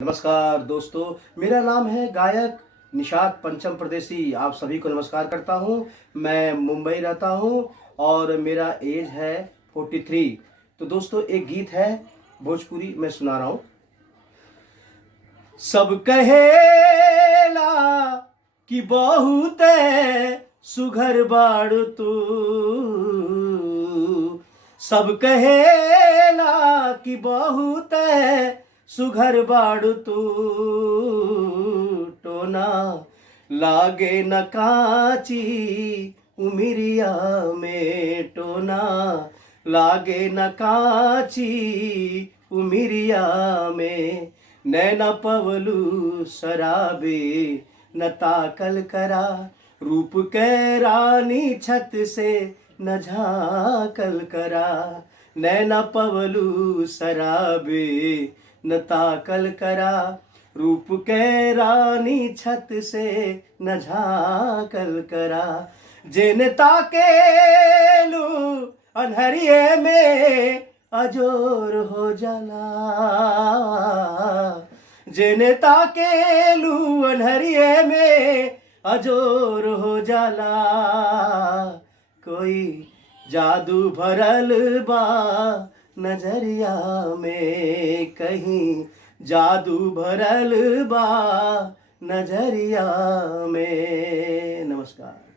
नमस्कार दोस्तों, मेरा नाम है गायक निषाद पंचम प्रदेशी। आप सभी को नमस्कार करता हूं। मैं मुंबई रहता हूं और मेरा एज है 43। तो दोस्तों, एक गीत है भोजपुरी में सुना रहा हूं। सब कहेला कि बहुत सुघर बाड़ तू, सब कहेला कि बहुत सुघर बाड़ तू, टोना लागे न काची उमिरिया में, टोना लागे न काची उमिरिया में, नैना पवलू शराबे न ताकल करा, रूप के रानी छत से न झाकल करा, नैना पवलू शराबे न ताकल करा, रूप के रानी छत से न झाकल करा, जेने ताकेलू अनहरिये में अजोर हो जाला, जेने ताकेलू अनहरिये में अजोर हो जाला, कोई जादू भरल बा नजरिया में, कहीं जादू भरल बा नजरिया में। नमस्कार।